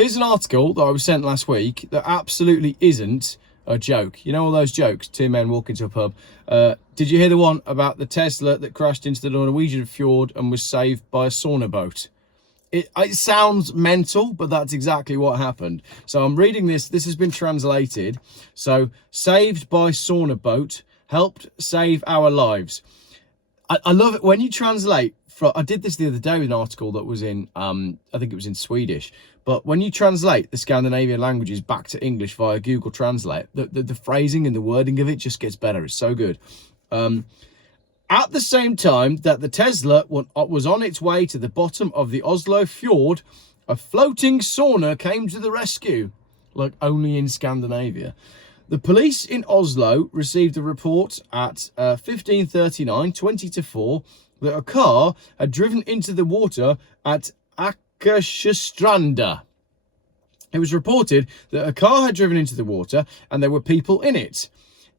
Here's an article that I was sent last week that absolutely isn't a joke. You know all those jokes, two men walk into a pub. Did you hear the one about the Tesla that crashed into the Norwegian Fjord and was saved by a sauna boat? It sounds mental, but that's exactly what happened. So I'm reading this. This has been translated. So, saved by sauna boat, helped save our lives. I love it when you translate. I did this the other day with an article that was in, I think it was in Swedish. But when you translate the Scandinavian languages back to English via Google Translate, the phrasing and the wording of it just gets better. It's so good. At the same time that the Tesla was on its way to the bottom of the Oslo Fjord, a floating sauna came to the rescue, like only in Scandinavia. The police in Oslo received a report at 15:39, 20 to 4, that a car had driven into the water at Akershusstranda. It was reported that a car had driven into the water and there were people in it.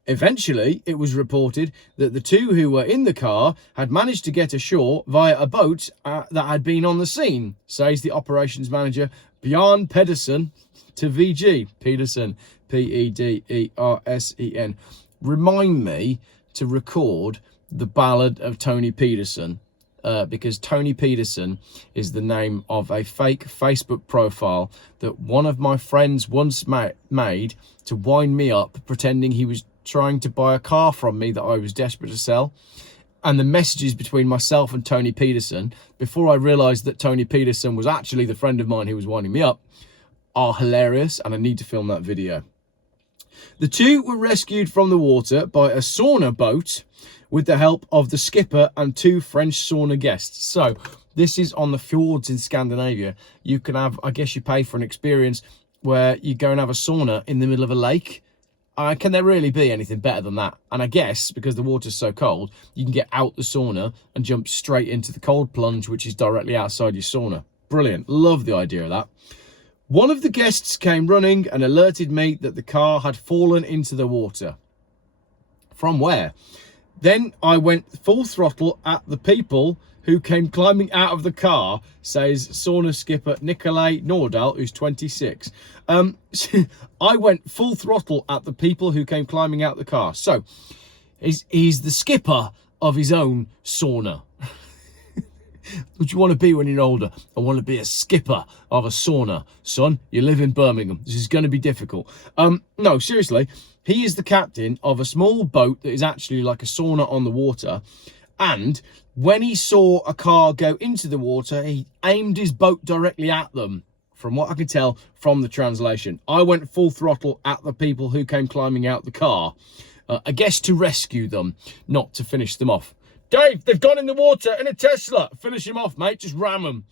Eventually, it was reported that the two who were in the car had managed to get ashore via a boat that had been on the scene, says the operations manager Bjørn Pedersen to VG. Pedersen, Pedersen. Remind me to record the Ballad of Tony Pedersen, because Tony Pedersen is the name of a fake Facebook profile that one of my friends once made to wind me up, pretending he was trying to buy a car from me that I was desperate to sell. And the messages between myself and Tony Pedersen, before I realised that Tony Pedersen was actually the friend of mine who was winding me up, are hilarious, and I need to film that video. The two were rescued from the water by a sauna boat with the help of the skipper and two French sauna guests. So this is on the fjords in Scandinavia. You can have, I guess you pay for an experience where you go and have a sauna in the middle of a lake. Can there really be anything better than that? And I guess because the water's so cold, you can get out the sauna and jump straight into the cold plunge, which is directly outside your sauna. Brilliant. Love the idea of that. One of the guests came running and alerted me that the car had fallen into the water. From where? Then I went full throttle at the people who came climbing out of the car, says sauna skipper Nikolai Nordahl, who's 26. I went full throttle at the people who came climbing out the car. So he's the skipper of his own sauna. What do you want to be when you're older? I want to be a skipper of a sauna. Son, you live in Birmingham. This is going to be difficult. No, seriously. He is the captain of a small boat that is actually like a sauna on the water. And when he saw a car go into the water, he aimed his boat directly at them. From what I can tell from the translation, I went full throttle at the people who came climbing out the car. I guess to rescue them, not to finish them off. Dave, they've gone in the water in a Tesla. Finish him off, mate. Just ram them.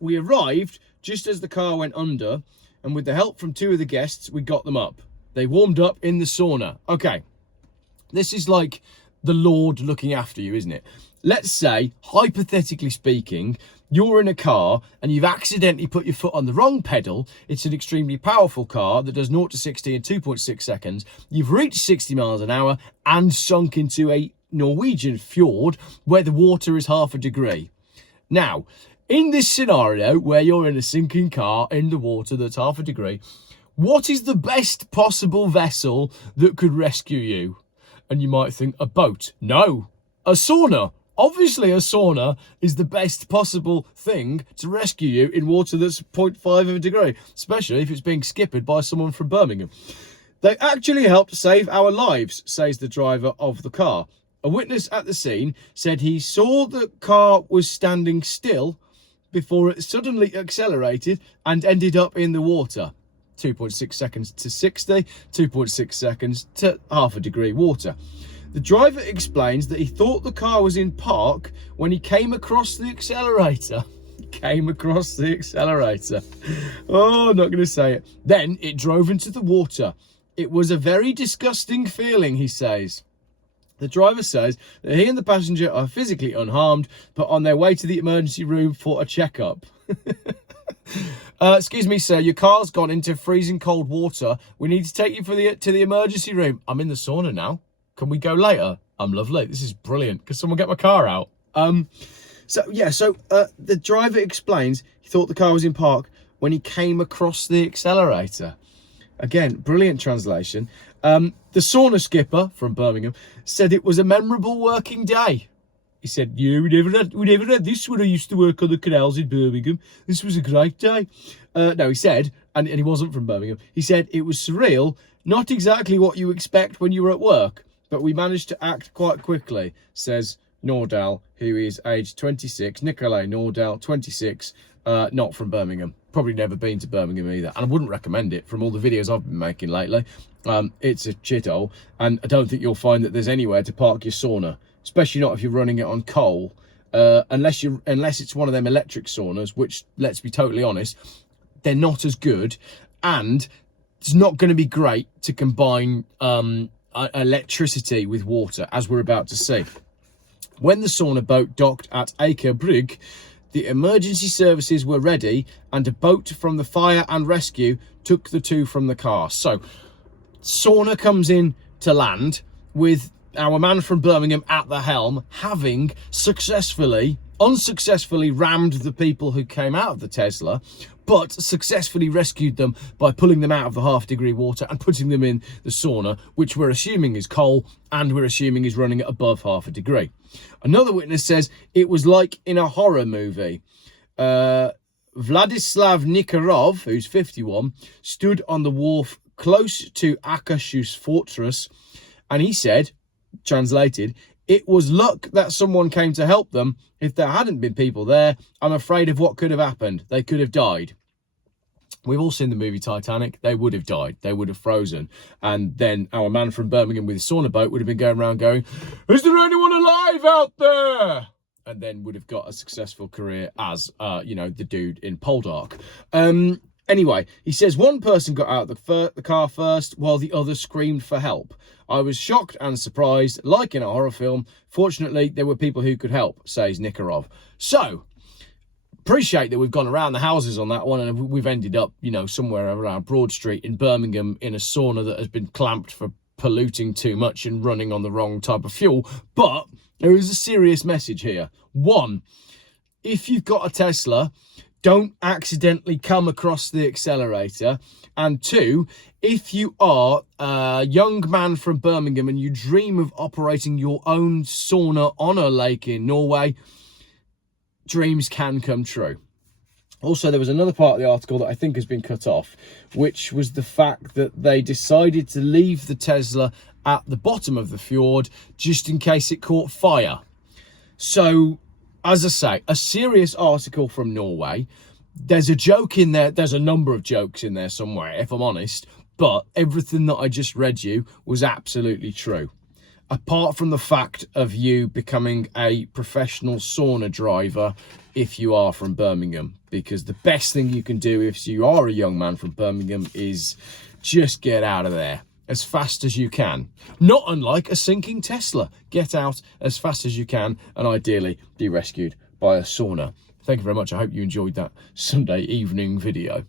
We arrived just as the car went under, and with the help from two of the guests, we got them up. They warmed up in the sauna. Okay, this is like the Lord looking after you, isn't it? Let's say, hypothetically speaking, you're in a car and you've accidentally put your foot on the wrong pedal. It's an extremely powerful car that does 0 to 60 in 2.6 seconds. You've reached 60 miles an hour and sunk into a Norwegian fjord where the water is 0.5 degrees. Now, in this scenario where you're in a sinking car in the water that's 0.5 degrees, what is the best possible vessel that could rescue you? And you might think, a boat. No, a sauna. Obviously, a sauna is the best possible thing to rescue you in water that's 0.5 of a degree, especially if it's being skippered by someone from Birmingham. They actually helped save our lives, says the driver of the car. A witness at the scene said he saw the car was standing still before it suddenly accelerated and ended up in the water. 2.6 seconds to 60, 2.6 seconds to 0.5 degree water. The driver explains that he thought the car was in park when he came across the accelerator. Oh, I'm not going to say it. Then it drove into the water. It was a very disgusting feeling, he says. The driver says that he and the passenger are physically unharmed, but on their way to the emergency room for a checkup. Excuse me, sir, your car's gone into freezing cold water. We need to take you to the emergency room. I'm in the sauna now. Can we go later? I'm lovely. This is brilliant. Can someone get my car out? The driver explains he thought the car was in park when he came across the accelerator. Again, brilliant translation. The sauna skipper from Birmingham said it was a memorable working day. He said, yeah, we never had this when I used to work on the canals in Birmingham. This was a great day. No, he said, and he wasn't from Birmingham, he said it was surreal, not exactly what you expect when you were at work, but we managed to act quite quickly, says Nordal, who is aged 26, Nicolai Nordal, 26, not from Birmingham. Probably never been to Birmingham either, and I wouldn't recommend it from all the videos I've been making lately. It's a shithole, and I don't think you'll find that there's anywhere to park your sauna, especially not if you're running it on coal, unless it's one of them electric saunas, which, let's be totally honest, they're not as good, and it's not going to be great to combine electricity with water, as we're about to see. When the sauna boat docked at Akerbrygg, the emergency services were ready, and a boat from the fire and rescue took the two from the car. So, sauna comes in to land with our man from Birmingham at the helm, having unsuccessfully rammed the people who came out of the Tesla, but successfully rescued them by pulling them out of the half-degree water and putting them in the sauna, which we're assuming is coal, and we're assuming is running at above half a degree. Another witness says it was like in a horror movie. Vladislav Nikarov, who's 51, stood on the wharf close to Akashus fortress, and he said, translated, it was luck that someone came to help them. If there hadn't been people there, I'm afraid of what could have happened. They could have died. We've all seen the movie Titanic. They would have died. They would have frozen. And then our man from Birmingham with his sauna boat would have been going around going, is there anyone alive out there? And then would have got a successful career as, the dude in Poldark. Anyway, he says one person got out of the car first while the other screamed for help. I was shocked and surprised, like in a horror film. Fortunately, there were people who could help, says Nikarov. So, appreciate that we've gone around the houses on that one, and we've ended up, somewhere around Broad Street in Birmingham in a sauna that has been clamped for polluting too much and running on the wrong type of fuel. But there is a serious message here. One, if you've got a Tesla, don't accidentally come across the accelerator. And two, if you are a young man from Birmingham and you dream of operating your own sauna on a lake in Norway, dreams can come true. Also, there was another part of the article that I think has been cut off, which was the fact that they decided to leave the Tesla at the bottom of the fjord just in case it caught fire. So, as I say, a serious article from Norway. There's a joke in there. There's a number of jokes in there somewhere, if I'm honest. But everything that I just read you was absolutely true. Apart from the fact of you becoming a professional sauna driver if you are from Birmingham. Because the best thing you can do if you are a young man from Birmingham is just get out of there as fast as you can. Not unlike a sinking Tesla. Get out as fast as you can and ideally be rescued by a sauna. Thank you very much. I hope you enjoyed that Sunday evening video.